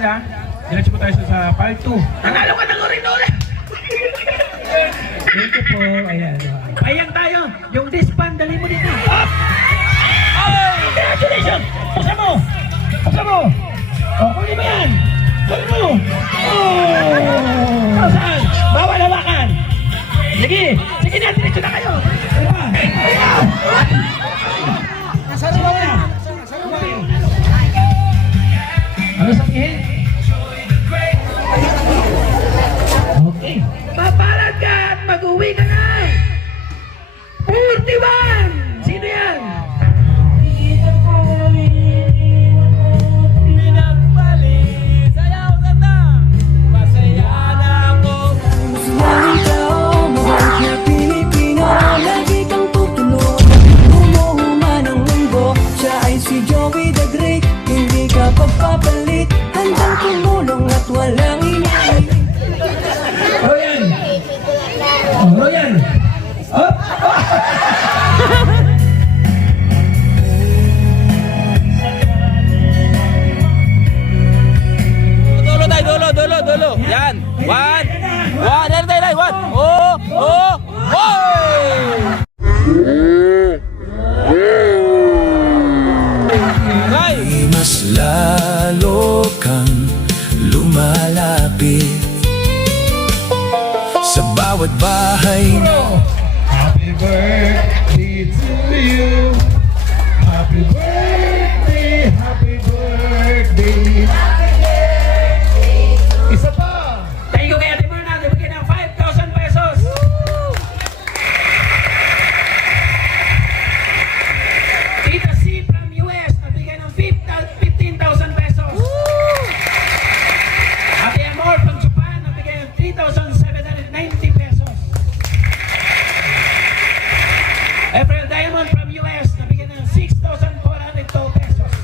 sila, diretso po tayo sa part 2. Nanalo ka ng Orinola! Thank you po. Ayan. Payang tayo! Yung disband, dali mo dito! Congratulations! Buksan mo! Buksan mo! O, kunin mo yan! Kunin mo! Oh! Saan? Bawal hawakan! Sige! Sige na! Diretso na kayo! Nasaan ba na? Ano sabihin? Okay. Mapalad ka at mag-uwi ka na! 41! Sino yan? Dulo. Yan. One. Dali. One. Oh. Mas lalo kang lumalapit sa bawat bahay. Happy birthday to you. Happy birthday. Happy birthday. Isa pa. Thank you kay Ate Myrna, nabigyan ng 5,000 pesos. Tita C from US, nabigyan ng 15,000 pesos. Ate Amor from Japan, nabigyan ng 3,790 pesos. April Diamond from US, nabigyan ng 6,402 pesos.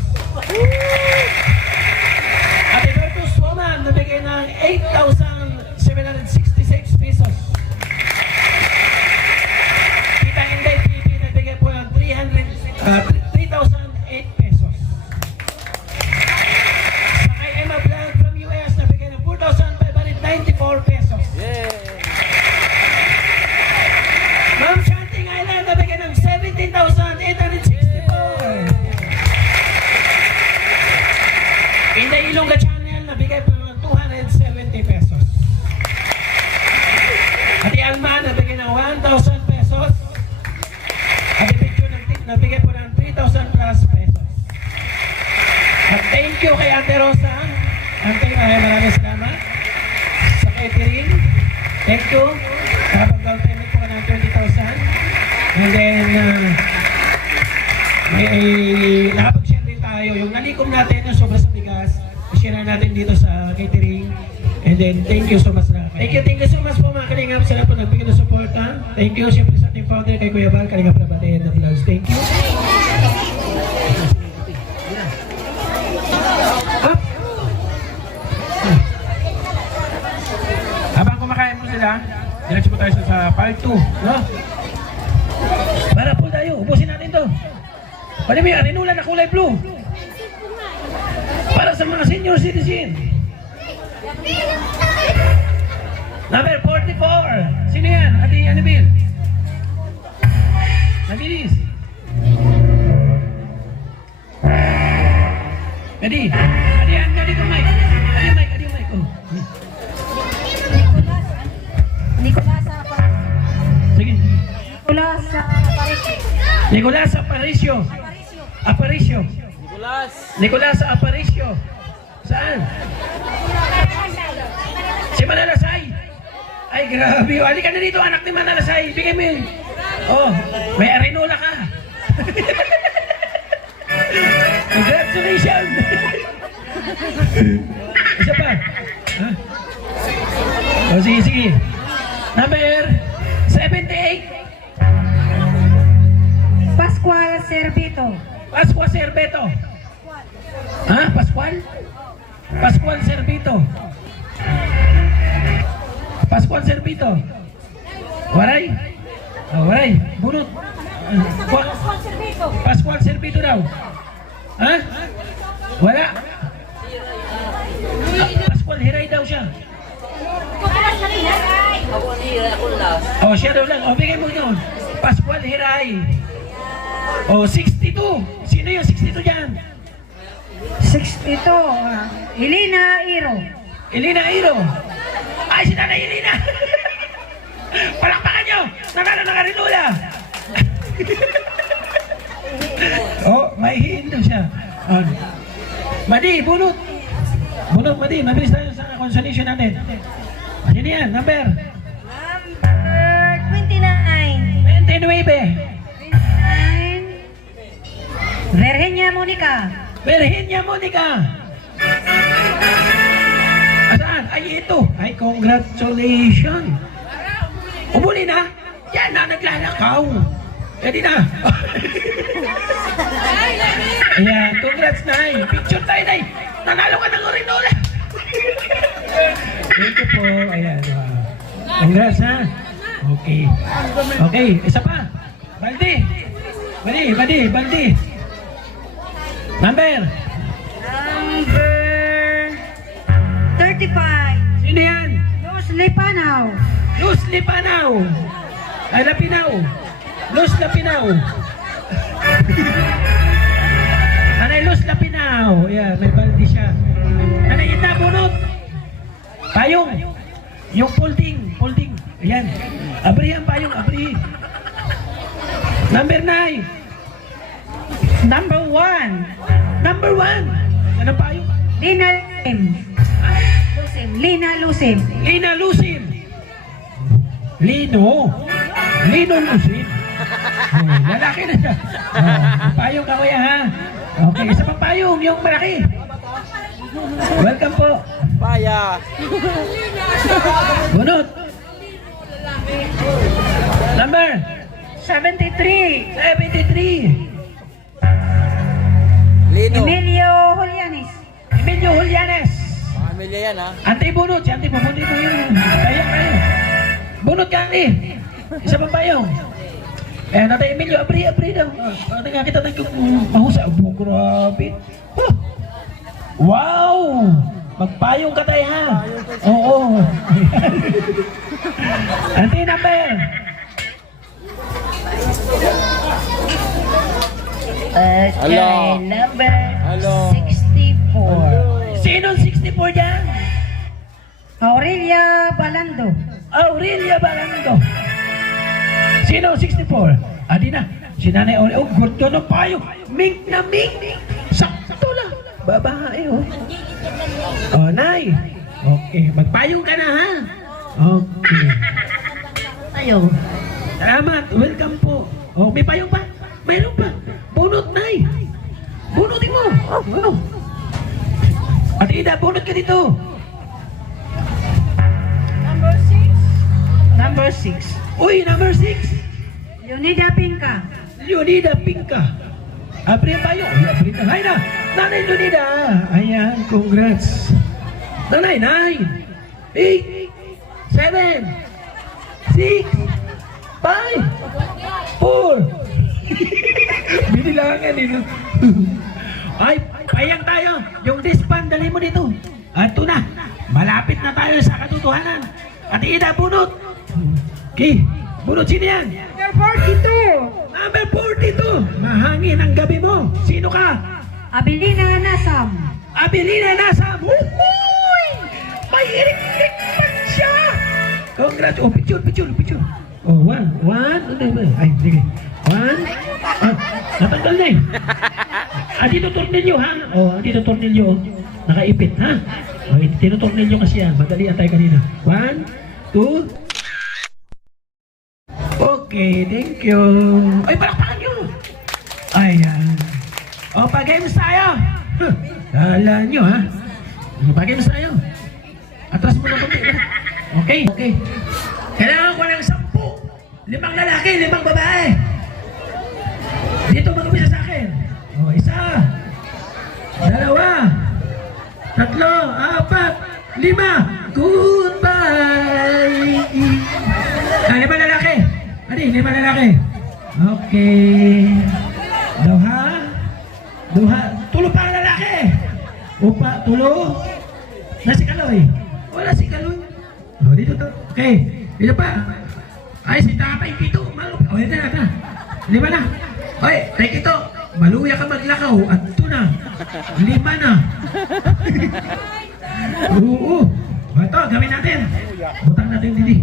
Ate Bertus Woman, nabigyan ng 8,766 pesos. Tita Inday TV, nabigyan po ng 3,008 pesos. Sa kay Emma Blanc from US, nabigyan ng 4,594 pesos. Ma'am Shanting Island, nabigyan ng 17,864. Inday Ilongga Channel, nabigay po ng 270 pesos. Ate Alma, nabigay ng 1,000 pesos. Ate Picture, nabigay po ng 3,000 plus pesos. At thank you kay Ate Rosa. Ate, maraming salamat. Sa catering, thank you. Kapag payment po ka ng 20,000. And then, nakapag-share din tayo. Yung nalikom natin, yung sobra sa bigas, i-share natin dito sa catering. And then, thank you so much na. Thank you so much po mga kalingap. Sila po nagbigay ng suporta. Thank you, siyempre sa ating founder kay Kuya Val, Kalingap Rabate and the Vlogs. Thank you. Up. Habang kumakain mo sila, diretso po tayo sa part 2. No? Para po tayo, ubusin natin to. Pwede mo yan, rinula na kulay blue. Para sa mga senior citizen. Number 44. Sino yan? Ate Annabelle. Nabilis. Adi. Adi ko mic. Adi mic. Oh. Sige. Nicolas Aparicio. Nicolas Aparicio. Saan? Si Manalasay. Ay, grabe. Halika na dito, anak ni Manalasay. Bigay mo yun. Oh, may arenola ka. Congratulations. Isa pa. Ha? Oh, sige. Number 78. Pascual Cervito. Ha? Pascual Cervito. Waray? Waray. Bunot. Pascual Cervito daw. Ha? Wala. O, siya daw lang. O, bigay mo yun. Pascual Hiray. O, 62. Sino yung 62 dyan? 62. Elena Iro. Elena Iro. Ay, si Nanay Elena. Palakpakan nyo. Nanalo ng Arinula. Oh, may hiin daw siya. O, Madi, bunot. Bunot, Madi. Mabilis tayo sa consolation natin. Sino yan? Number? Number 29. 29. 29. Virginia Monica. Virginia Monica. Asaan? Ay, ito. Ay, congratulations. Umuli na. Yan na, naglalakaw. Pwede na. Ayan, congrats, Nay. Picture tayo, Nay. Nanalo ka ng Orinola. Thank you po. Ayan. Congrats, ha? Okay. Okay, isa pa. Baldi. Baldi. Number. Number 35. Sino yan? Luz Lipanaw. Luz Lipanaw. Ay, Lapinaw. Luz Lapinaw. Anay Luz Lapinaw. Ayan, may baldi siya. Anay Ita Bunot. Payong. Yung folding. Ayan. Abri ang payong, abri. Number 9. Number 1. Number 1. Ano payong? Lina Lusim. Lina Lusim. Lina Lusim. Lino Lusim. Lalaki na siya. Payong ka, kuya, ha? Okay, isa pang payong, yung malaki. Welcome po. Paya. Bunot. Number 73. 73. Lino. Emilio Julianes. Emilio Julianes. Pamilya yan, ha? Antay bunot. Si Antay pupunti mo yun. Payong kayo. Bunot ka, Antay. Isa pang payong. Eh, natay Emilio. Abri daw. Nakakita tayo mahusa. Oh, grabe. Huh. Wow! Magpayong ka tayo, ha? Oo. Antay number. Hello. Number Hello. 64. Sinong 64 dyan? Aurelia Balando. Aurelia Barando. Sino 64? Adi na. Si Nanay Aurelia. Oh, gurdo na payo. Mink na mink. Sakto lang. Babae, oh. Oh, Nay. Okay. Magpayong ka na, ha? Okay. Payong. Salamat. Welcome po. Oh, may payong pa? Mayroon pa. Bunot, Nay. Bunutin mo. Oh, wow. At Ida, bunot ka dito. Number 6. Uy, number 6. Leonida Pinca. Leonida Pinca. April tayo. April na. Hay na. Nanay Leonida. Ayan, congrats. Nanay, 9, 8, 7, 6, 5, 4. Binilangan eh. Ay, payang tayo. Yung disband, dali mo dito. At ito na. Malapit na tayo sa katotohanan. At Ida, bunot. Okay. Bunot, sino yan? Number 42. Number 42. Mahangin ang gabi mo. Sino ka? Abilina Nasam. Abilina Nasam. Uy! May irik-irik pa siya. Congrats. Oh, picture. Oh, one. Ay, sige. 1. Natanggal na eh. Dito tornilyo, ha? Oh, dito tornilyo. Nakaipit, ha? Oh, tinutornilyo kasi yan. Madali tayo kanina. 1, 2. Okay, thank you. Ay, palakpakan nyo. Ayan. O, pag-games tayo. Kala nyo, ha? Pag-games tayo. Atras mo na konti. Okay. Kailangan ko ng 10. 5 lalaki, 5 babae. Dito mag-umisa sa akin. O, 1, 2, 3, 4, 5. Goodbye. 5 lalaki. Adi, 5 lalaki. Okay. Duha. Tulo pa ang lalaki. Upa, tulo. Nasi Kaloy. Wala si Kaloy. Oh, dito to. Okay. Dito pa. Ay, si Tatay Pito. O, yun na. Lima na. Oy, take ito. Maluya ka maglakaw. At ito na. 5 na. Oo. O, ito, gawin natin. Butang natin, Didi.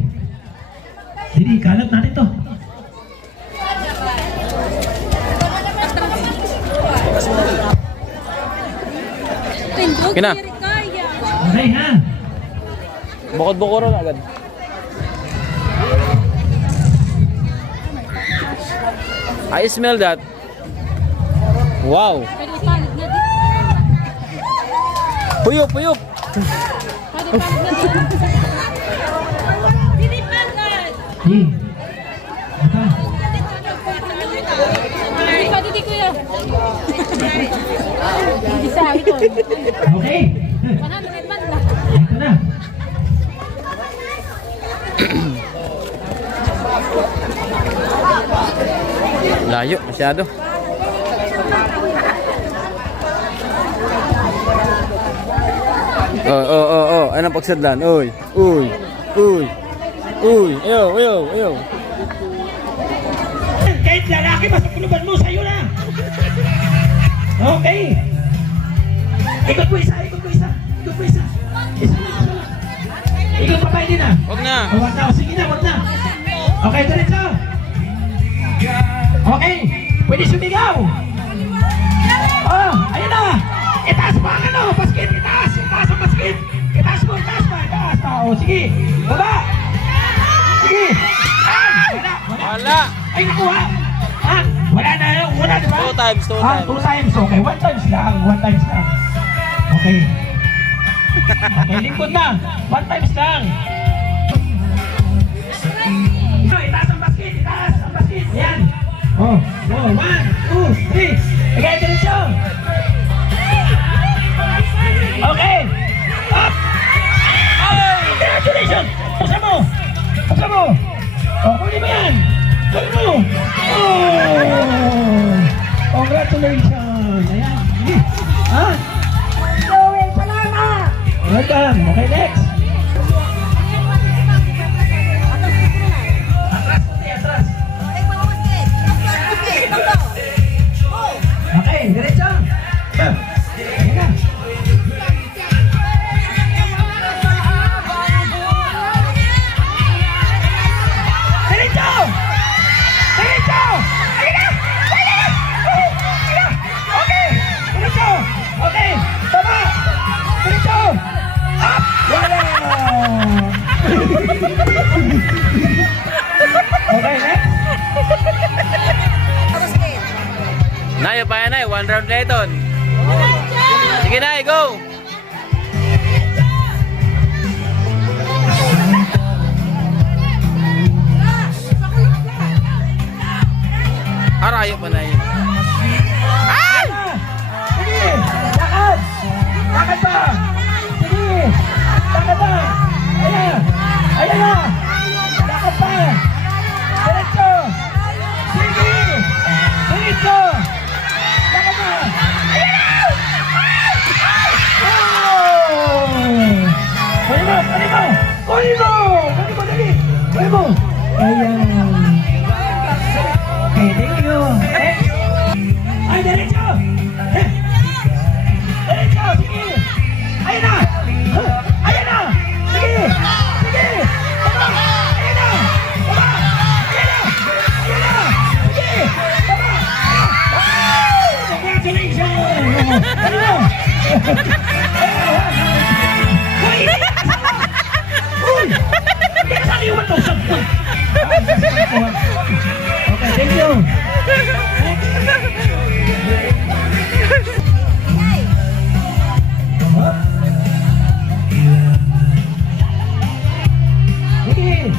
Didi, kalat natin to. Kina. Okay, ha? Bukod-bukuro na agad. I smell that. Wow. Puyup, puyup. Di. Apa? Okay. Ito na. Layo, masyado. Oh. Anong pagsadlan? Uy. Ayo. Kahit lalaki, masakuluban mo, sa'yo na. Okay. Ikot mo isa. Isa na. Ikot pa tayo din ah. Huwag na. Wag na. Sige na, wag na. Okay, diretso. Okay. Pwede sumigaw. Oh, ayun na. Itaas pa ang ano. Basket, itaas. Itaas ang basket. Itaas pa. Oh, sige. Baba. Sige. Ay, Wala. Ay, nakuha. Wala na yun. Wala, diba? 2 times. 2 times. Okay, 1 times lang. Okay. Okay, lingkod na. 1 times lang. Itaas ang basket. Yan. Oh, 1, 2, 3. Okay, diretso. Okay. Up. Congratulations. Pasa mo. Oh, kunin mo yan. Kunin mo. Oh. Congratulations. Ayan. Sige. Ha? Salamat. Welcome. Okay, next. Atras. Okay, diretso. Ayan na. Diretso! Ayan na! Okay! Diretso! Okay! Tama! Diretso! Up! Wala! Okay, next. Nayo pa yan ay. 1 round na ito. Sige na, go! Arayo pa na yun. Ay! Sige! Lakad! Lakad pa! Sige! Lakad pa! Ayan na! Lakad pa! Diretso! Sige! Diretso! Lakad pa! Ayan na! Oh! Kunin mo! Dali! Kunin mo! Ayan! Okay, thank you! Ay, diretso! Diretso! Sige! Ayan na! Ayan na! Sige! Baba! Ayan na! Baba! Ayan na! Sige! Baba! Wow! Congratulations! Ano mo? Uy! Uy! Pinasaliwan to! Okay, thank you! Sige!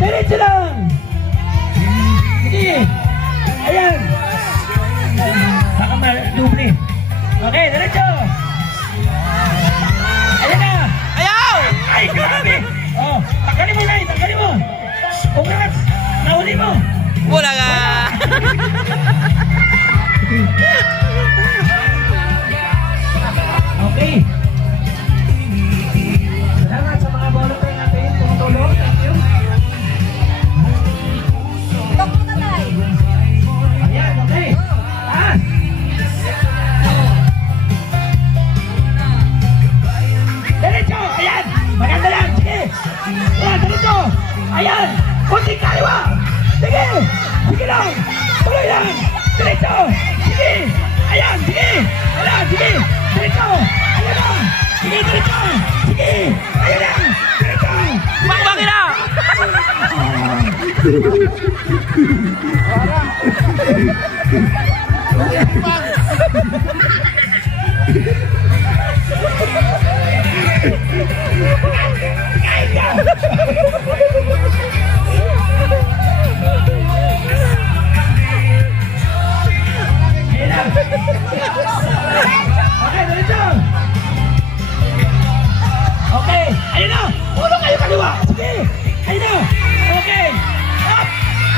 Diretso lang! Sige! Ayan! Baka ma-double. Okay, diretso! Ayan na! Ayaw! Ay, grabe! Oh, tanggalin mo, Nay! Tanggalin mo! Congrats! Nahuli mo! Wala ka! Okay. Ayan! Diretso! Sige! Ayan! Sige! Ayan! Sige! Diretso! Ayan na! Sige! Diretso! Sige! Ayan na! Diretso! Bakbakin na! Okay, diretso! Okay! Ayan na! Ulo kayo kaliwa! Sige! Ayan na! Okay! Up!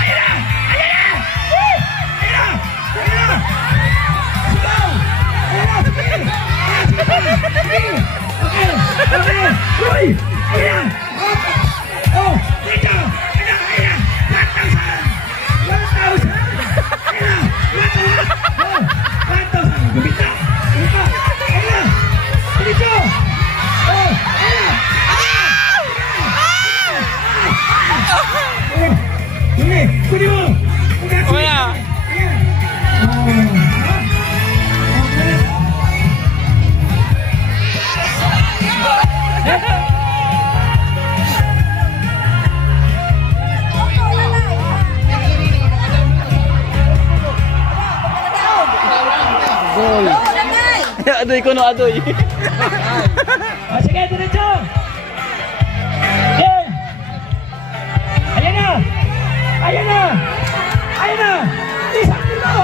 Ayan na! Ayan na! Woo! Ayan na! Ayan na! Sigaw! Ayan na! Sige! Ayan! Sige pa! Sige! Okay! Okay! Uy! Ayan! Up! Oh! Dito! Ayan na! Ayan na! 1,000! 1,000! Ayan na! 1,000! Oh! 1,000! Gumita! Gumita! Ayan na! Dito! Oh! Ayan na! Sige, kunin mo! Okay na. Ayan. Oh. Adoy ko no, adoy. Oh, sige, diretso! Okay. Ayan na! Ayan na! Ayan na! Isang kilo!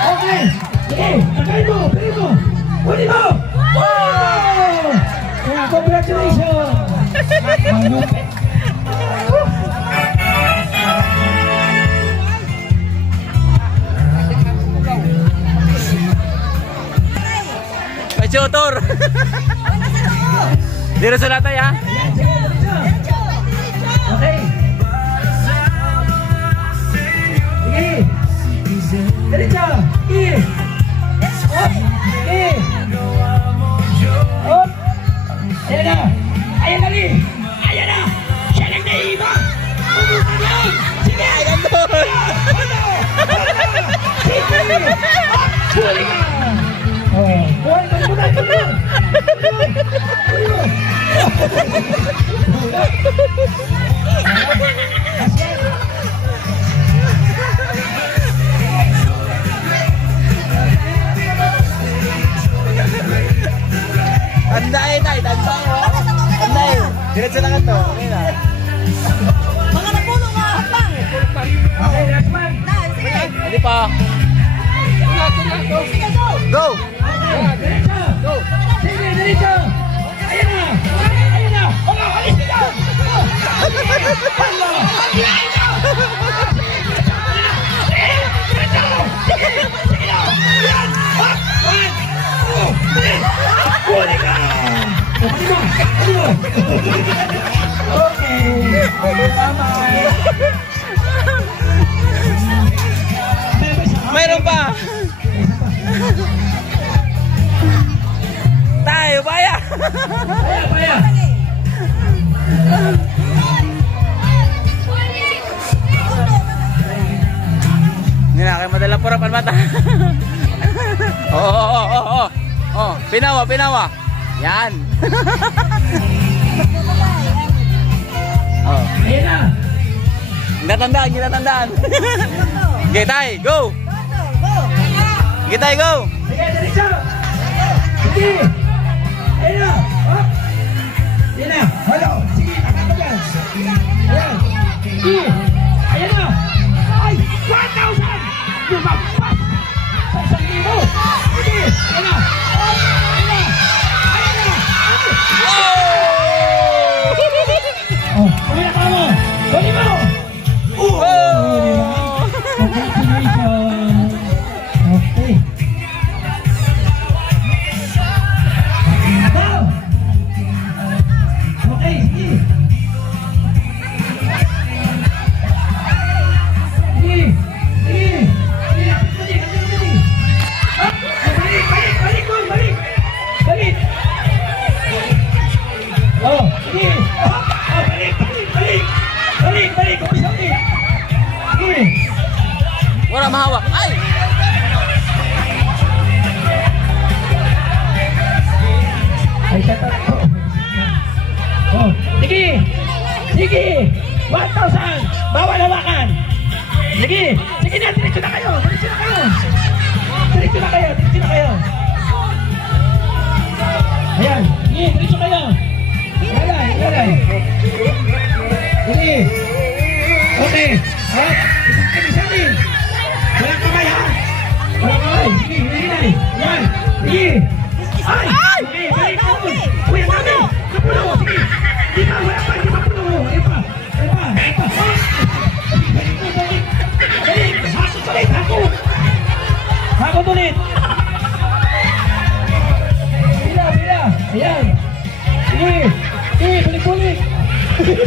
Okay! Sige! Tagay mo! Pili mo! Kunin mo! Wow! Yeah, congratulations! Malupit! Pachotor. Dito sa latay ha. Ayan, sige, diretso! Okay! Sige! Diretso! Sige! Up! Sige! Up! Ayan na! Ayan na rin! Ayan na! Siya lang naiiba! Pumunta lang! Sige! Ayan doon! Sige! Up! Huli ka! Oh, buhay ka muna! Anday, tay, tanday oh. Anday. Diretso lang ito. Okay na. Mga napulong mga hapang. Okay, last one! Hindi pa. Sige, go. Go. Okay, diretso! Sige, diretso! Ayan na! Ayan na! Wala, alis ka dyan! Oh! Wala! Ayan na! Sige! Diretso! Sige! Sige na! Ayan! Up! 1, 2, 3! Huli ka! Huli mo! Huli mo! Okay! Tama! Mayroon pa. Tayo, baya. Paya! Paya! Hindi na kayo madala pura mata. Oo. Oh, pinawa, pinawa. Yan. Oh. Ayan na! Ginatandaan, ginatandaan. Okay, tay, go. Okay, tay, go. Sige, diretso! Sige! Ayan na! Up! Ayan na! Hello! Sige, takat mo dyan! Ayan! Sige! Ayan na! Ay! 1,000! Lumampas! Sa 1,000! Sige! Ayan na! Up! Ayan na! Ayan na! Oh! Kumila ka mo! Huli mo! Oh! Congratulations! Okay. Now! Okay, sige. mahawak. Ay! Ay, sa tatlo. Oh, sige! Sige! 1,000! Bawal hawakan! Sige! Sige na, diretso na kayo! Diretso na kayo! Diretso na kayo! Diretso na kayo! Ayan! Sige, diretso kayo! Ilalay! Ilalay! Sige! Okay! Ha? Isa rin! Walang kamay ha! Walang kamay! Sige! Ilalay! Ayan! Sige! Ay! Okay! Balik ka doon! Uy, ang dami! Napuno! Sige! Di pa! Wala pa! Di pa puno! Ayun pa! Ayun pa! Ayun pa! Balik ko! Balik! Balik! Hakot ulit! Hakot! Hakot ulit! Bila! Bila! Ayan! Sige! Sige! Balik ulit! Sige!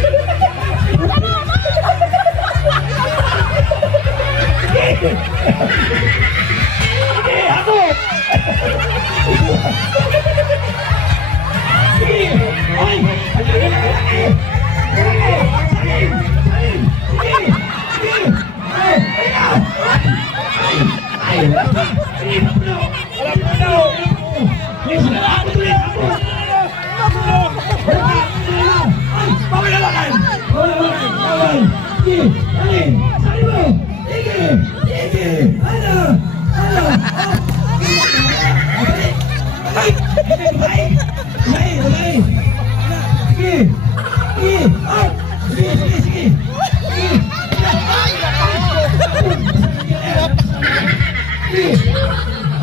Sige! Hakot! Sige! Ay! Ay! Salim! Salim! Sige! Sige! Ay! Ay! Ay! Wala pa! Sige! Napuno! Wala pa daw! Please na lang! Tuloy ako! Wala pa! Ay! Bawal na lakan! Bawal na lakan! Bawal! Sige! Salim! Salim mo! Sige! Sige! Ano? Ano? Ay! Ay! Ay! Ay! Sige! Sige! Ay! Sige! Sige! Sige! Sige! Sige!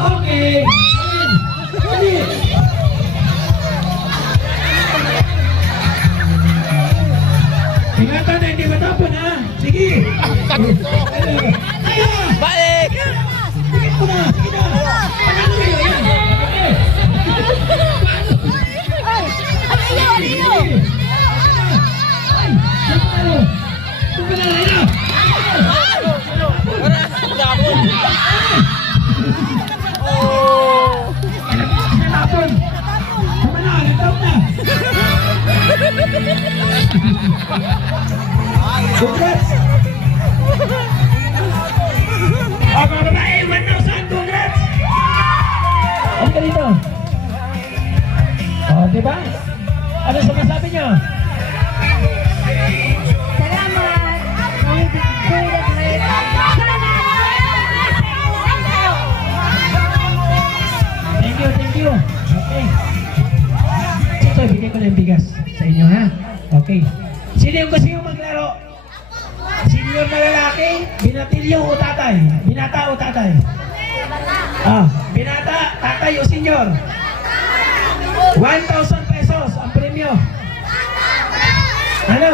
Okay! Sige! Ingatan na hindi matapon ha! Sige! Kaya! Balik! Sige po na! Sige na! Panalo kayo! Ayan! Okay! Ay! Aliyo! Aliyo! Ay! Panalo! Panalo! Ayan! Wala! Dapon! Oh! Sinapon! Tama na! Nagtap na! Congrats! O mga babae, 1,000! Congrats! Ano ka dito? O, diba? Ano sa masabi niyo? Salamat. Thank you, thank you. Okay. Ito, bigay ko na yung bigas sa inyo, ha? Okay. Sino yung gusto yung maglaro? Senior na lalaki, binatilyo o tatay? Binata o tatay? Ah, binata, tatay o senior? 1,000 pesos ang premyo. Ano?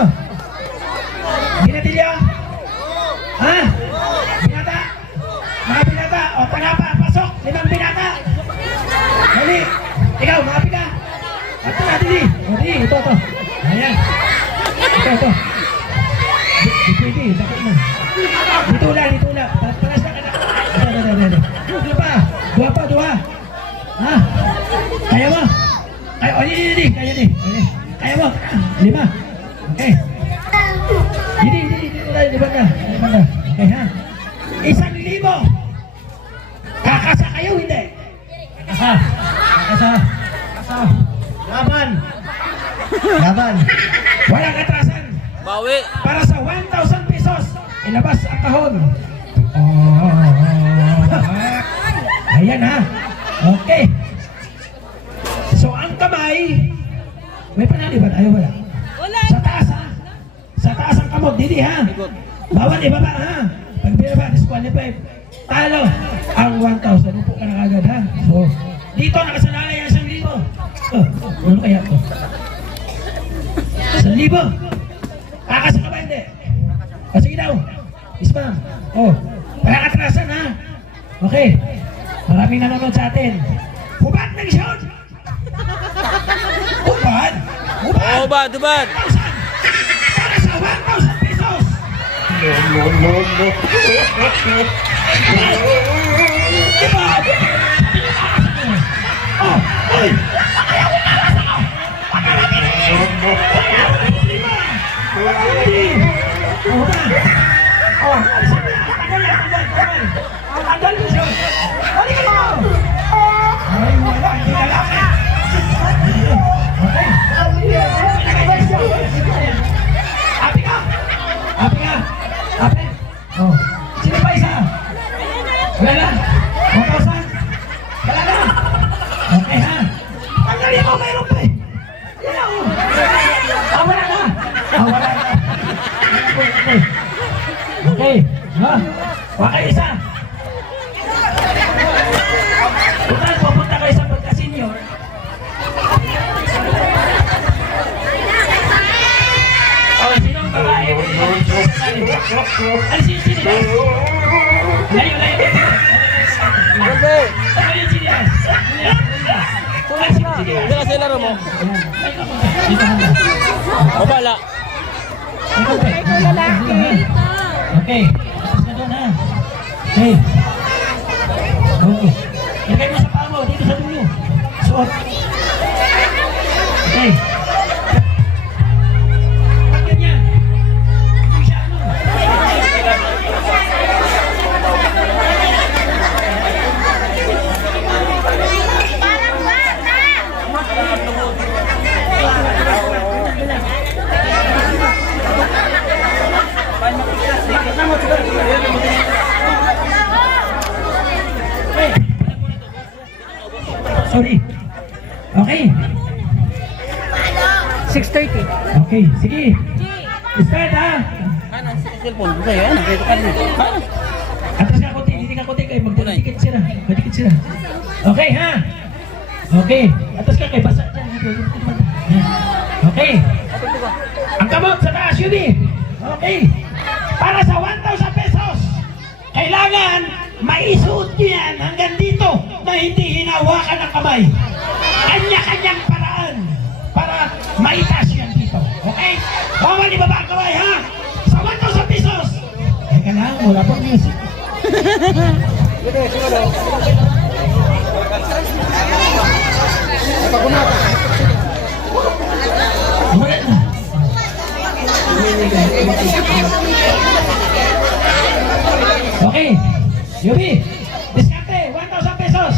Binatilyo? Ha? Binata? Mga binata? O panapa, pasok, 5 binata. Dali, ikaw, maapi ka. Ito na, dili. O, dili, ito. Ayan. Ito. Di pwede, dapat mo. Dito lang. Paras na ka na. Ada. Dua pa. Ha? Kaya mo? Kaya, o, hindi. Kaya di. Kaya mo. 5. Okay. Hindi. Dito lang, 5 ka. Okay, ha? 1,000. Kakasa kayo, hindi? Kakasa. Laban. Walang atrasan. Bawi! Para sa 1,000 pesos, ilabas ang kahon. Ayan ha. Okay. So ang kamay, may panali ba tayo? Wala. Wala! Sa taas ha. Sa taas ang kamot, didi ha. Bawal ibaba ha. Pag binaba, disqualified. Talo ang 1,000. Upo ka na agad ha. So, dito nakasanalay ang 1,000. Ano kaya to? 1,000. Kakasa ka ba hindi? O sige daw. Yes ma'am. O, walang atrasan ha. Okay. Maraming nanonood sa atin. Hubad ng shout! Hubad? Hubad! Para sa 1,000 pesos! Diba? Oh, oy! Ayaw ko kakasa ko! Oh, alisin mo yan! Tagal! Wala na. 1,000. Wala na. Okay ha. Tanggalin mo, mayroon pa eh. Yan na oh. Wala na. Wala na. Okay. Okay. Ha? Waka isa. Total, pupunta kayo sa pagka-senior. Oh, sinong babae? Ay, sino? Layo. Ano yung sinilas? Ay, sino? Hindi kasi laro mo. O bala. Okay. Tapos na doon ha. Okay. Okay. Lagay mo sa paa mo, dito sa dulo. Suot. Okay. Bakit ganyan? Hindi siya ano. Parang bata! Sorry. Okay. 6:30. Okay, sige. Start ha. Cellphone ko sa'yo. Ano? Kaya ka dito. Atras ka konti, hindi ka konti kayo. Magdikit sila. Magdikit sila. Okay ha. Okay. Atras ka kayo. Basa dyan. Okay. Ang kamot sa taas yun eh. Okay. Para sa 1,000 pesos, kailangan maisuot nyo yan hanggang dito na hindi hinawakan ng kamay. Kanya-kanyang paraan para maitaas yan dito. Okay? Bawal ibaba ang kamay ha? Sa 1,000 pesos. Teka lang, wala pang music. Wala na. Okay. Yubi. Diskarte. 1,000 pesos.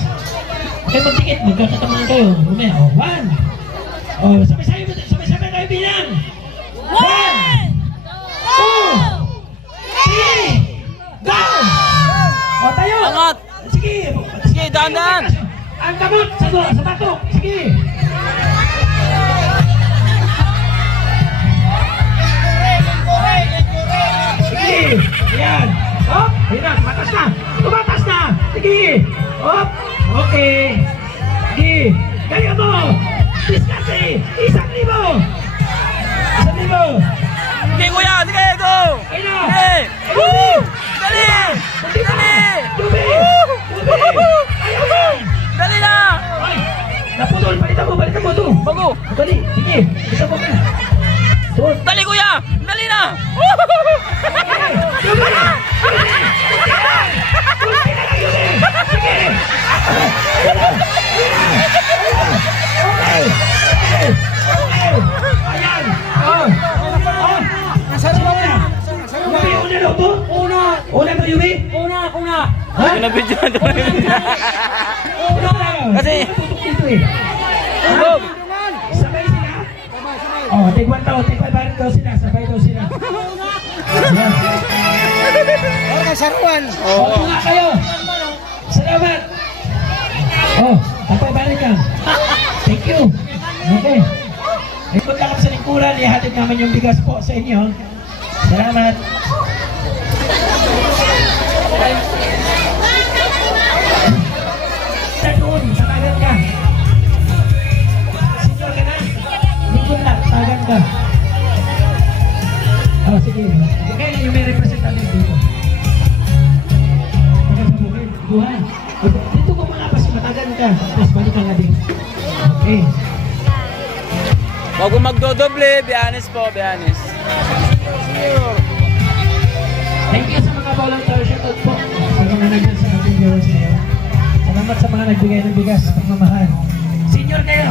Okay, magtikit. Magkakatamaan kayo. Lumaya. Oh, 1. Oh, sabay-sabay kayo bilang. 1, 2, 3, go! O, tayo. Angat. Sige. Sige, dahan-dahan. Ang kamot sa batok. Sige. Sige. Ayan. Hop. Ayan na. Tumatas na. Tumatas na. Sige. Hop. Okay. Sige. Kaya mo. Diskarte. 1,000. 1,000. Sige kuya, sige, go! Ayun na. Sige! Woo! Dali! Dali! Ayaw mo. Dali na! Ay. Naputol. Balitan mo to. Bago! Dali. Sige. Balitan mo ka. Tuot. Dali kuya! Dali na! Una ba Yumi? Una. Ha? Pinabidyo na Una ba? Kasi- Tutok dito eh. Go! Sabay sila? Oh, take 1,000, take 500 daw sila, sabay daw sila. Yan. Oo nga kayo. Salamat. Oh, tapay balik ka. Thank you. Okay. Ikot lang kami sa lingkuran, ihatid namin yung bigas po sa inyo. Salamat. Sa doon, tatagan ka. Senior ka na. Lingkod lang, tatagan ka. Oh, sige. Kaya yung may representative dito. Buhay. Dito ko mga pas, matagan ka. Tapos balik ka nga din. Okay. Huwag mo magdodoble, bianis po, bianis. Thank you sa mga volunteer. Shoutout po sa mga nandyan sa ating viewers ngayon. Salamat sa mga nagbigay ng bigas sa pagmamahal. Senior kayo.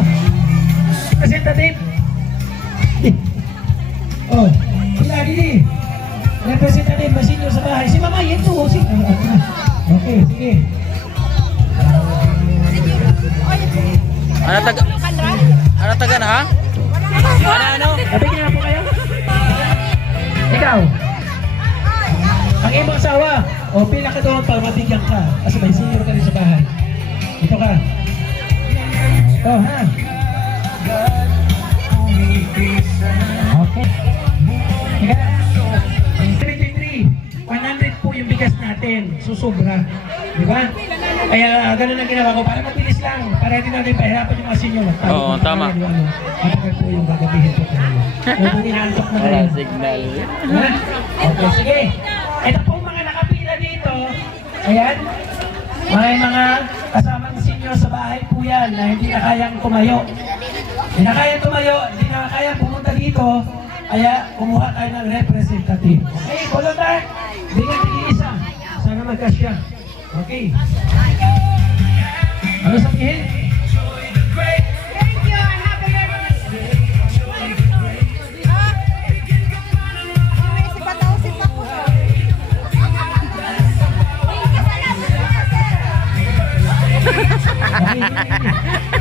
Representative. Oh, sila dili. Representative ba senior sa bahay? Si Mama, yan to. Okay, sige. Ano taga na ha? Ano? Nabigyan na po kayo? Ikaw. Ang iyong asawa. O, pila ka doon para mabigyan ka. Kasi may senior ka rin sa bahay. Dito ka. Ito, ha? Okay. Teka. 73. 100 po yung bigas natin. Susubra. Di ba? Kaya ganun ang ginawa ko. Para mabilis lang. Para hindi natin pahirapan yung mga senior. Oo, tama. Matagal po yung gagabihin po tayo. Huwag po inaantok na kayo. Signal. Ha? Okay, sige. Ito po mga nakapila dito. Ayan. May mga kasamang senior sa bahay po yan na hindi na kayang tumayo. Hindi na kayang tumayo, hindi na kayang pumunta dito. Kaya kumuha tayo ng representative. Okay, volunteer. Bigyan tig-isa. Sana magkasya. Okay. Ano sabihin? Thank you and happy birthday. May sipataw-sip ako. Okay.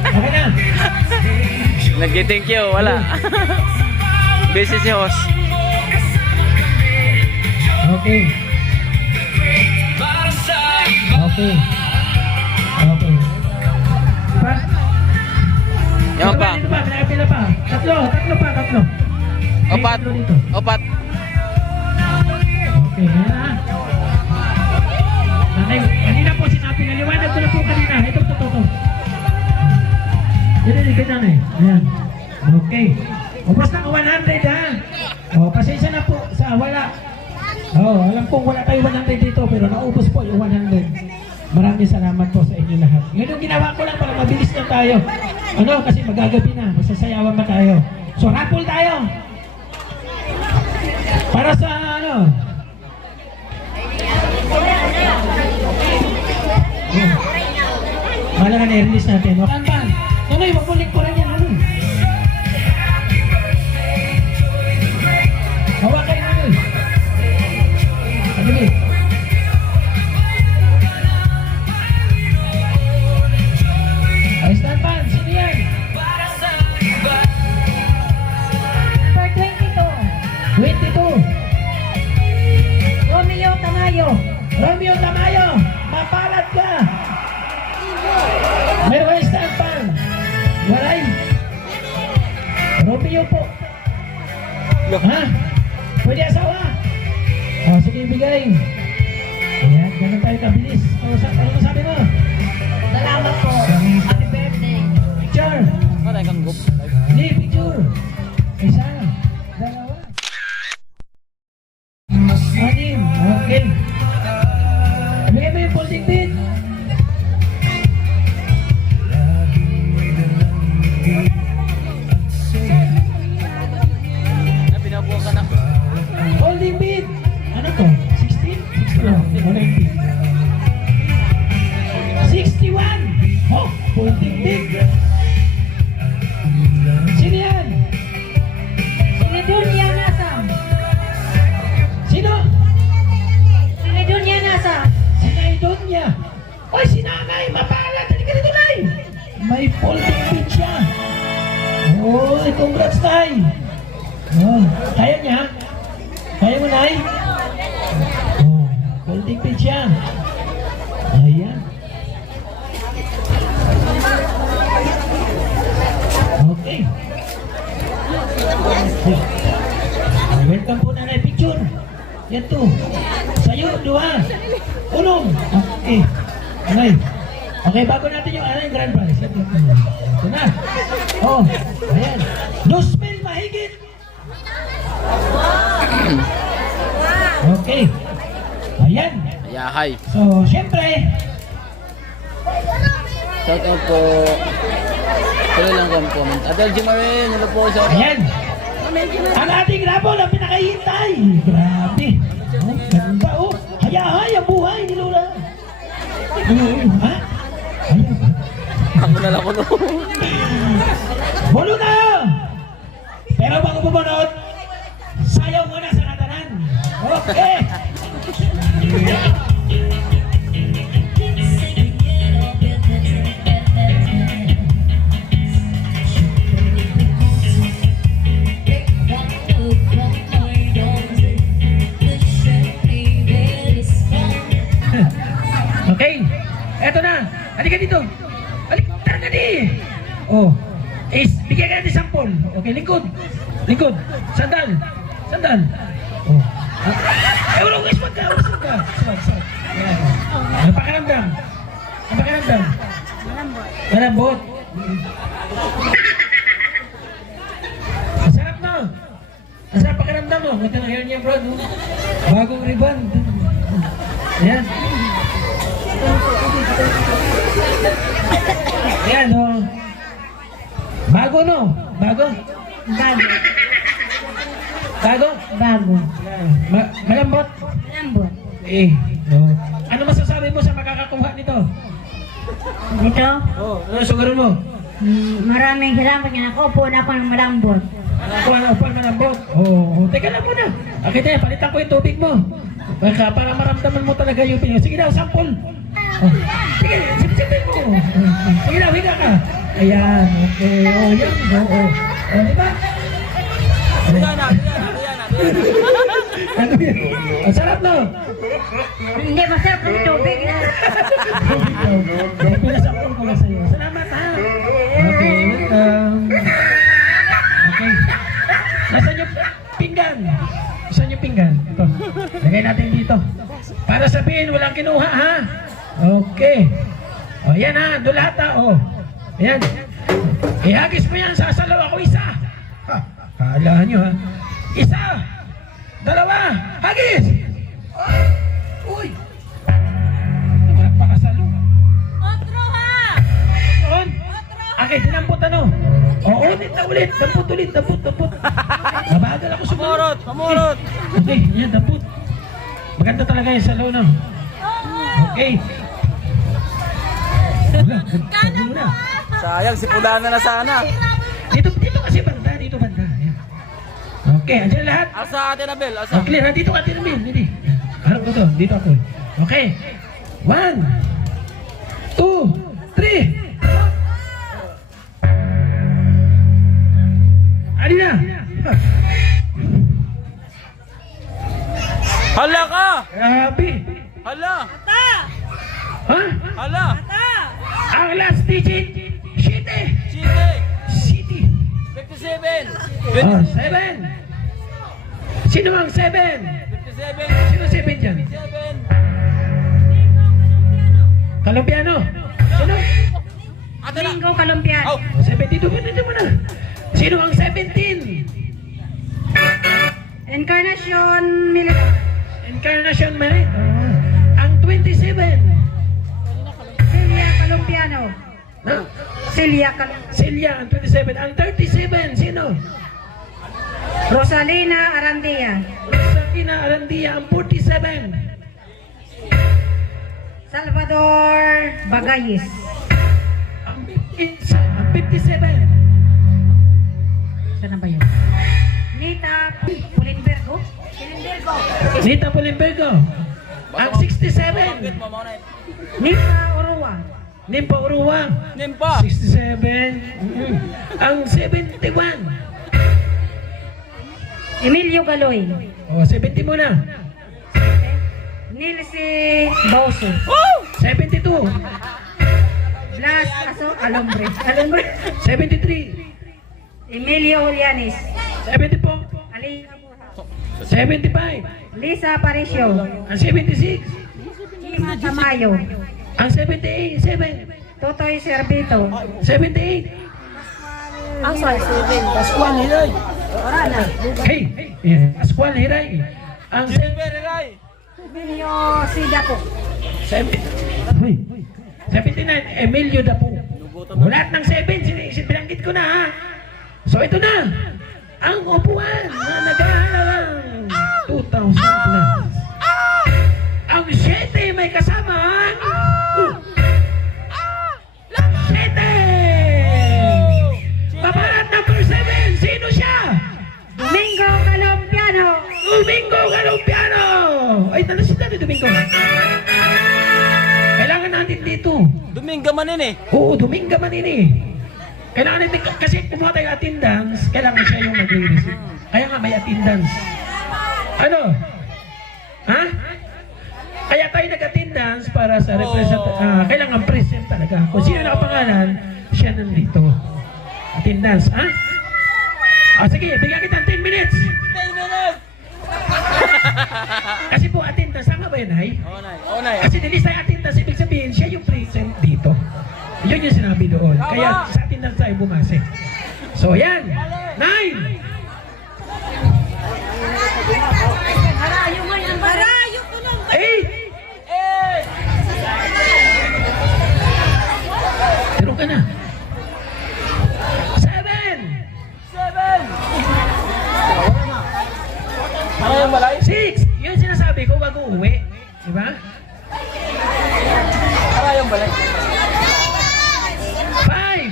Okay na. Nag-thank you, wala. Busy si host. Okay. Okay. Okay. Diba? Yan pa. Dito pa, pinakapila pa. Tatlo pa. May Opat. tatlo dito. Opat. Okay, ayan na. Nanay, kanina po sinabi, naliwanag ko na po kanina. Ito, to. Dito na eh. Ayan. Okay. Ubos na 100 ha. O, pasensya na po sa wala. Alam po wala tayo 100 dito pero naubos po yung 100. Maraming salamat po sa inyo lahat. Yun yung ginawa ko lang para mabilis lang tayo. Ano, kasi magagabi na. Masasayawan ba tayo? So, raffle tayo. Para sa ano? Mahal nga na-release natin. Kanban. Tuloy, mapulik ko rin yan. Ano? Hawa kayo na nun. Pagili. Ay, Stanpan. Sino yan? For 22. 22. Romeo Tamayo. Romeo Tamayo. Mapalad ka. Meron kayo Stanpan. Waray. Romeo po. Ha? Pwede asawa? O, sige, bigay. Ayan, ganun tayo kabilis. Ano sabi mo? Salamat po. Happy birthday. Picture. Wala kang group. Hindi, picture. Isa. Dalawa. Anim. Okay. Bigay mo yung folding bit. Pinabuo ka na. Folding bit. Ano to? 16? 61. 61. Oh, folding bit. Sino yan? Sini Dunya Nasam. Sino? Sini Dunya Nasam. Sinay doon niya. Oy, sinanay, mapalad. Halika dito, Nay. May folding bit siya. Oy, congrats, Nay. Oh, kaya niya? Kaya mo, Nay? Oh, folding bit siya. Ayan. Okay. Welcome po, Nanay. Picture. Yan to. Sa'yo, dua. Ulong. Okay. Okay. Okay, bago natin yung grand prize. Ito na. Oh, ayan. 2,000 mahigit. Okay. Ayan. Yahay. So, syempre, Shout out po. Tuloy lang kong comment. Adel Jimarin, hello po. Shout out. ayan. Ang ating raffle ang pinakahintay. Grabe. Oh, ganda oh. Hayahay ang buhay ni Lola. Ha? Ayaw. Ako na lang ko no. Bulo na! Pero bago pumunod, sayaw muna sa katanan. Okay. eto na. Halika dito. Halika, tara di. Oh. Bigyan ka natin sampol. Okay, lingkod. Lingkod. Sandal. Sandal. Oh. Wala ko, iswag ka. Iswag. Yan. Ang pakiramdam. Ang pakiramdam. Malambot. Ang sarap no? Ang sarap pakiramdam mo. Ito na hair niya bro. No? Bagong ribbon. Ayan. Ayan no. Bago no? Bago? Bago. Bago? Bago. Malambot? Malambot. No. Ano masasabi mo sa makakakuha nito? Dito, Ano sugaran mo? maraming salamat nga ako po na ako ng malambot. Kuha na upal malambot. Teka lang muna. Okay tayo, palitan ko yung tubig mo. Para maramdaman mo talaga yung pinyo. Sige daw, sample. Sige, sipsipin mo. Sige daw, higa ka. Ayan, okay. Yan. Diba? Ano yan? Ang sarap no? Hindi, masarap yung tubig na. Pinasampol ko lang sa'yo. Salamat ha. Okay, welcome. Okay. Nasaan yung pinggan? Nasaan yung pinggan? Ito. Lagay natin dito. Para sabihin, walang kinuha ha. Okay. O yan ha, dulata o. Yan. Ihagis mo yan, sasalaw ako isa. Ha, kala nyo ha. Isa. Dalawa. Hagis. Uy. Napakasalo. Otro ha! On. Okay, dinampot ano? Ulit na ulit. Dampot ulit. Dampot. Mabagal ako sumunod. Pamurot! Okay, yan, dampot. Maganda talaga yung salaw no? Okay. Wala, gulo na. Sayang, si Pudana na sana. Dito kasi banda. Ayan. Okay, andyan lahat. Asa ate Nabel, asa. Okay, nandito ka din namin. Hindi. Harap ko to. Dito ako. Okay. 1, 2, 3. Ali na. Hala ka! Grabe. Hala! Ha? Hala! Ang last digit. Chite! 57. 57! 7. Sino ang 7? 57! Sino 7 dyan? 7! Kalumpiano. Sino? Ate na! Bingo Kalumpian. Oh! 72 mo na. Sino ang 17? Encarnacion Militar. Encarnacion Merit. Ang 27. Celia Kalumpiano. No? Celia Kalumpiano. Celia, ang 27. Ang 37, sino? Rosalina Arandia. Rosakina Arandia, ang 47. Salvador Bagayis. Ang 57. Saan na ba yun? Nita Pulinbergo. Nita Pulimbergo. Ang 67. Nita Orua. Nimpa Urua. Nimpa! 67. Ang 71. Emilio Galoy. 70 muna. Nilsi Bauso. 72. Blas Alombre. 73. Emilio Julianis. 74. Ali 75. Lisa Aparicio. Ang 76. Chima Tamayo. Ang 78. 7. Totoy Servito. 78. Ang sorry, Pascual Hiray! Hey, Pascual Hiray. Ang Silver Hiray! Emilio Sidapo. 79, Emilio Dapo. Lahat ng 7, binanggit ko na ha. So ito na, ang upuan na nag-ahalang 2,000 plus. Ang 7 may kasama ang 7! Paparat number 7, sino siya? Domingo Calompiano. Domingo Galumpiano! Ay, nalasita ni Domingo. Kailangan natin dito. Domingo manin eh! Oo, Domingo man ini. Kailangan natin, kasi kumuha tayo attendance, kailangan siya yung mag-receive. Kaya nga may attendance. Ano? Ha? Kaya tayo nag-attendance para sa kailangan present talaga. Kung sino nakapangalan, siya nandito. Attendance, ha? Sige, bigyan kita ng 10 minutes. 10 minutes! Kasi po attendance, tama ba yun, Nay? Oo, Nay. Kasi nilis tayo attendance, ibig sabihin, siya yung present dito. Yun yung sinabi doon. Kaya sa attendance tayo bumase. So, yan. 9! Marayo ko lang. 8! Tiro ka na. 7! Ano yung balay? 6! Yun sinasabi ko bago uwi. Diba? Ano yung balay? 5!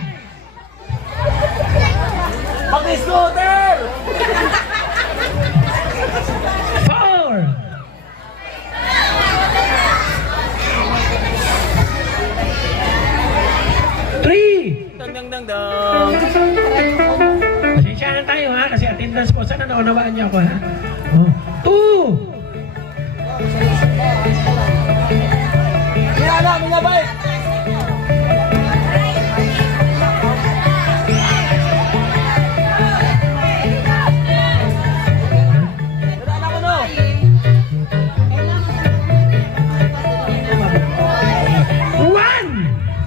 Pag-scooter! 4! 3! Dang. Pasensyahan tayo ha, kasi attendance po. Sana naunawaan niyo ako ha. 2! Kaya mga bay!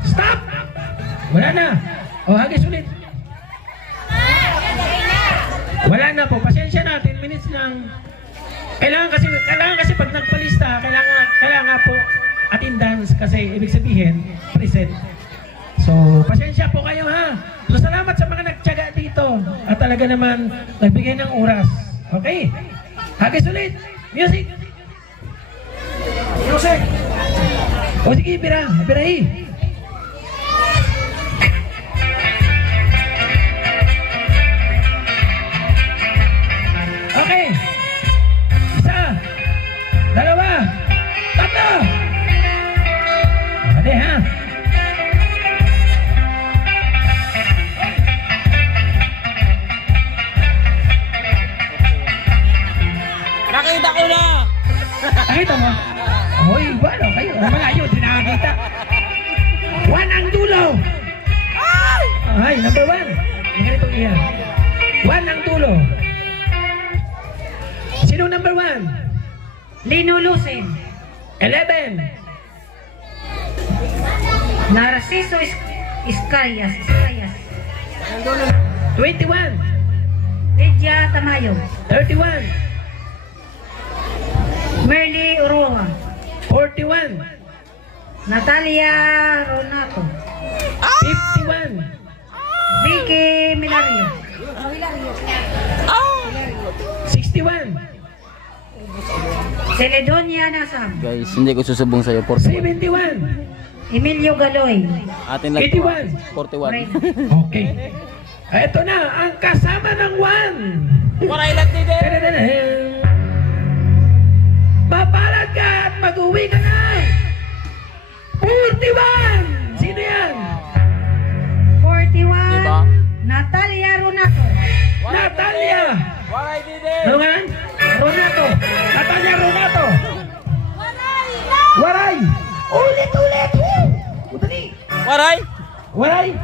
Stop! Wala na. Hagis ulit. Wala na po. Pasensya na. 10 minutes lang. Kailangan kasi pag nagpalista, kailangan po attendance kasi ibig sabihin, present. So, pasensya po kayo ha. So, salamat sa mga nagtiyaga dito. At talaga naman, nagbigay ng oras. Okay? Hagis ulit. Music! Music! O sige, birahi. Okay. 1, 2, 3. Hadi ha. Nakita ko na! Nakita mo? Hoy, wala kayo. Malayo, di nakakita. 1 ang dulo. Ay, number 1. Hindi ganito iyan. 1 ang dulo. Sino number 1? Lino Lucen. 11. Narciso Iscayas. 21. Lydia Tamayo. 31. Merly Uruwa. 41. Natalia Ronato. 51. Vicky Milario. 61. Celedonia Nasam. Guys, hindi ko susubong sa'yo. 41. 71. Emilio Galoy. Atin lang 81. 41. Okay. Ito na, ang kasama ng 1. Waray lang din eh! Mapalad ka at mag-uwi ka na. 41. Sino yan? 41. Diba? Natalia Ronato. Natalia. Waray din eh! Ano nga? Ronato. Natalia Ronato. Waray. Ulit. Utali. Waray! Waray.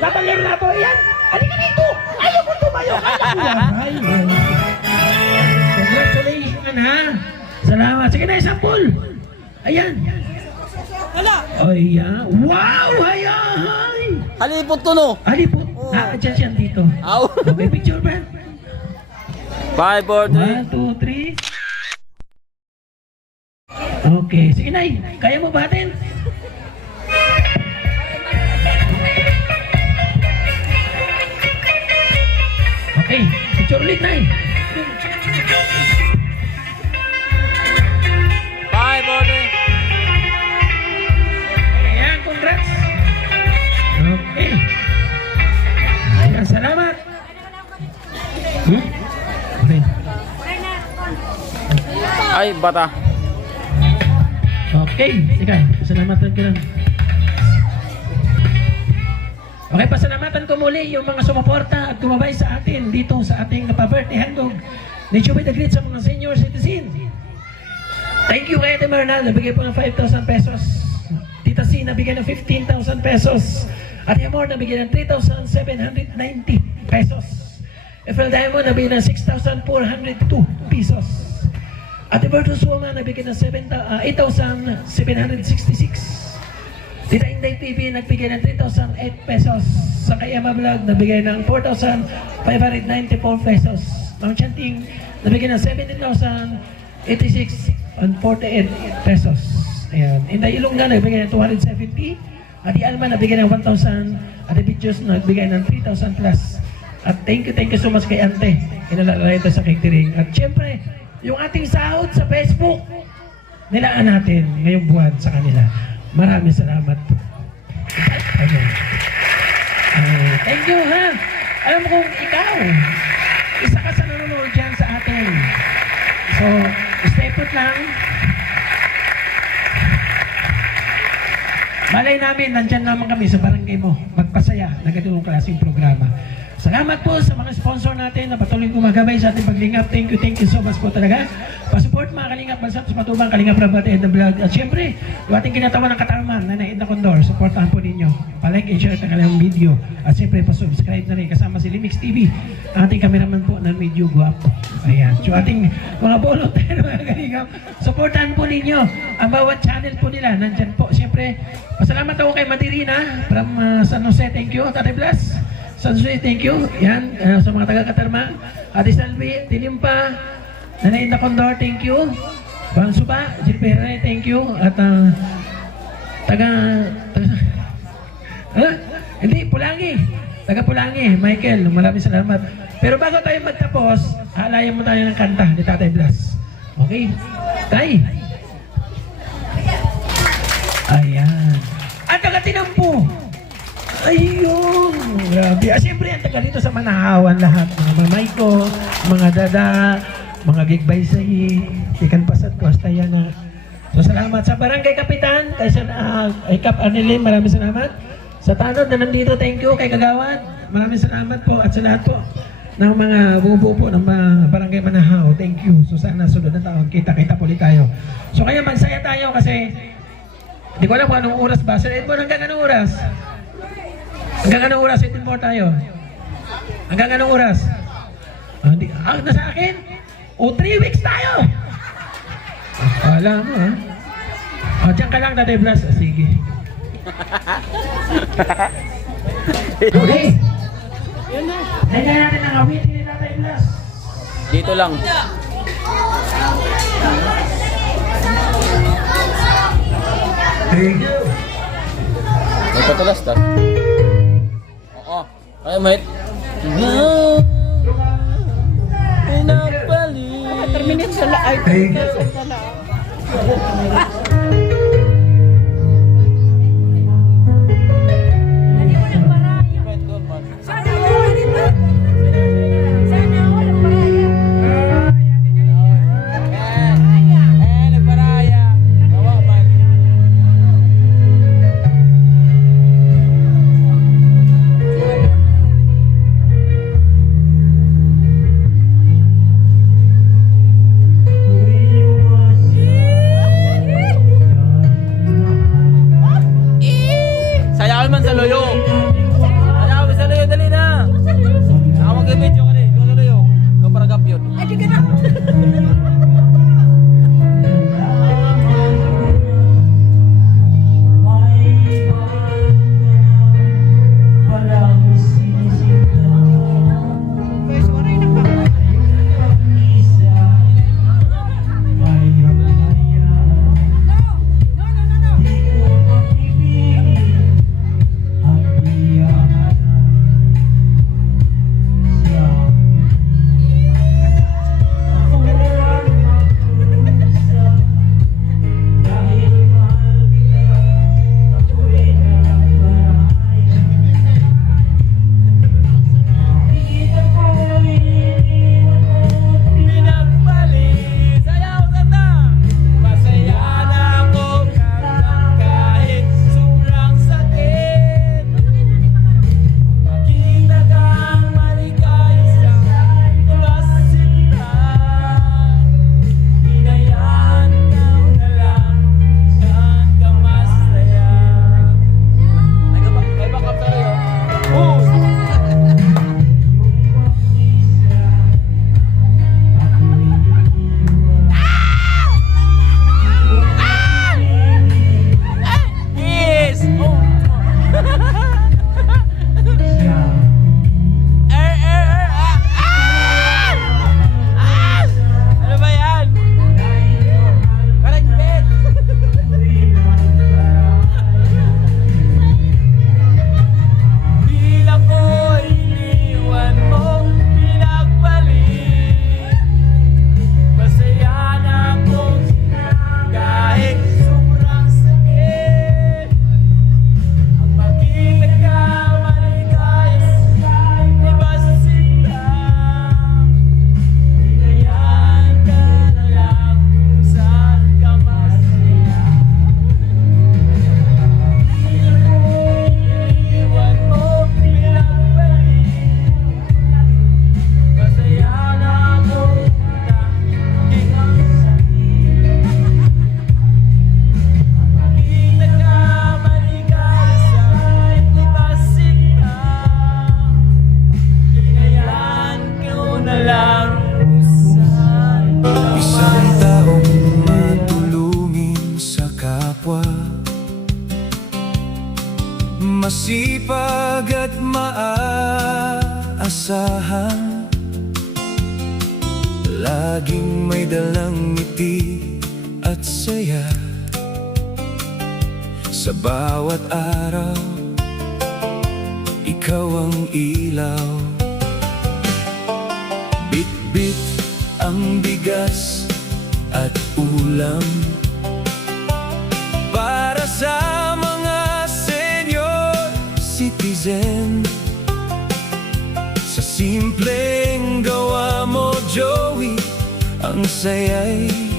Natalia Ronato. Yan. Halika dito. Ayaw ko tumayo. Ay, congratulations ha. Salamat. Sige na, isampul. Ayan. Ayan. Wow. Hay. Halipot ko no! Alipot. Dyan siya dito. Aw! Okay, picture ba? 5, 4, 1, 2, 3. 3. Okay. Sige na. Kaya mo ba atin? Okay. Picture ulit na 5, 4, 3. Ayan, congrats. Okay. Ayan, salamat. Okay. Ay, bata. Okay, sige. Pasalamatan ka lang. Okay, pasalamatan ko muli yung mga sumuporta at tumabay sa atin dito sa ating pa-birthday handog ni Chubby the Great sa mga senior citizen. Thank you kay Ate Marnal, nabigay po ng 5,000 pesos. Tita C, nabigay ng 15,000 pesos. Ate Amor, nabigay ng 3,790 pesos. Efel Diamond, nabigay ng 6,402 pesos. Ate Bertus Woman, nabigay ng 8,766. Tita Inday TV, nagbigay ng 3,008 pesos. Sa kay Emma Vlog, nabigay ng 4,594 pesos. Ma'am Chanting, nabigay ng 17,086.48 pesos. Ayan. Inday Ilongga, nagbigay ng 270. Ate Alma, nabigay ng 1,000. Ate Bichos, nagbigay ng 3,000 plus. At thank you so much kay Ante. Inalala ito sa catering. At syempre, yung ating sahod sa Facebook, nilaan natin ngayong buwan sa kanila. Maraming salamat. Ayun. Thank you, ha? Alam mo kung ikaw, isa ka sa nanonood dyan sa atin. So, stay put lang. Malay namin, nandyan naman kami sa barangay mo. Magpasaya na ganitong klaseng programa. Salamat po sa mga sponsor natin na patuloy gumagabay sa ating paglingap. Thank you so much po talaga. Pasupport mga Kalingap Balsam sa Matubang, Kalingap Rabat and the Vlog. At syempre, yung ating kinatawan ng katarman na Edna Condor, supportahan po ninyo. Pa-like and share ang kanilang video. At syempre, pa-subscribe na rin kasama si Limix TV, ang ating cameraman po ng medyo guwapo. Ayan. So ating mga volunteer, mga Kalingap, supportahan po ninyo ang bawat channel po nila. Nandyan po. Syempre, pasalamat ako kay Madirina from San Jose. Thank you, Tate Blas. San Jose, thank you. Yan, sa mga taga-Katarma. Ate Salvi, Tilimpa, Nanay na Condor, thank you. Bansuba, Jilpere, thank you. At hindi, Pulangi. Taga Pulangi, Michael, maraming salamat. Pero bago tayo magtapos, halayan mo tayo ng kanta ni Tatay Blas. Okay? Tay. Ayan. At taga Tinampu. Ayun, grabe. Siyempre, ang taga dito sa Manahawan lahat. Mga mamay ko, mga dada, mga gigbay sa ikan pasat ko, hasta yan na. So, salamat sa Barangay Kapitan, kay Kap Arnelin, maraming salamat. Sa Tanod na nandito, thank you. Kay Kagawad, maraming salamat po. At sa lahat po ng mga bubuo po ng mga Barangay Manahaw, thank you. So, sana sunod na taon, kita-kita po ulit tayo. So, kaya magsaya tayo kasi hindi ko alam kung anong oras ba. Sir Edmond, hanggang anong oras? Hanggang anong oras? 18 more tayo. Hanggang anong oras? Nasa akin? O 3 weeks tayo! Alam mo, ha? Diyan ka lang, Tatay Blas. Sige. Okay. Lagyan natin ang awitin ni Tatay Blas. Dito lang. Thank you. May patulas ta. Oo. Ay, mate. Terminate sa laay. Thank you. Masipag at maaasahan, laging may dalang ngiti at saya. Sa bawat araw, ikaw ang ilaw. Bit-bit ang bigas at ulam para sa mga senior citizen. Sa simpleng gawa mo, Joey, ang saya'y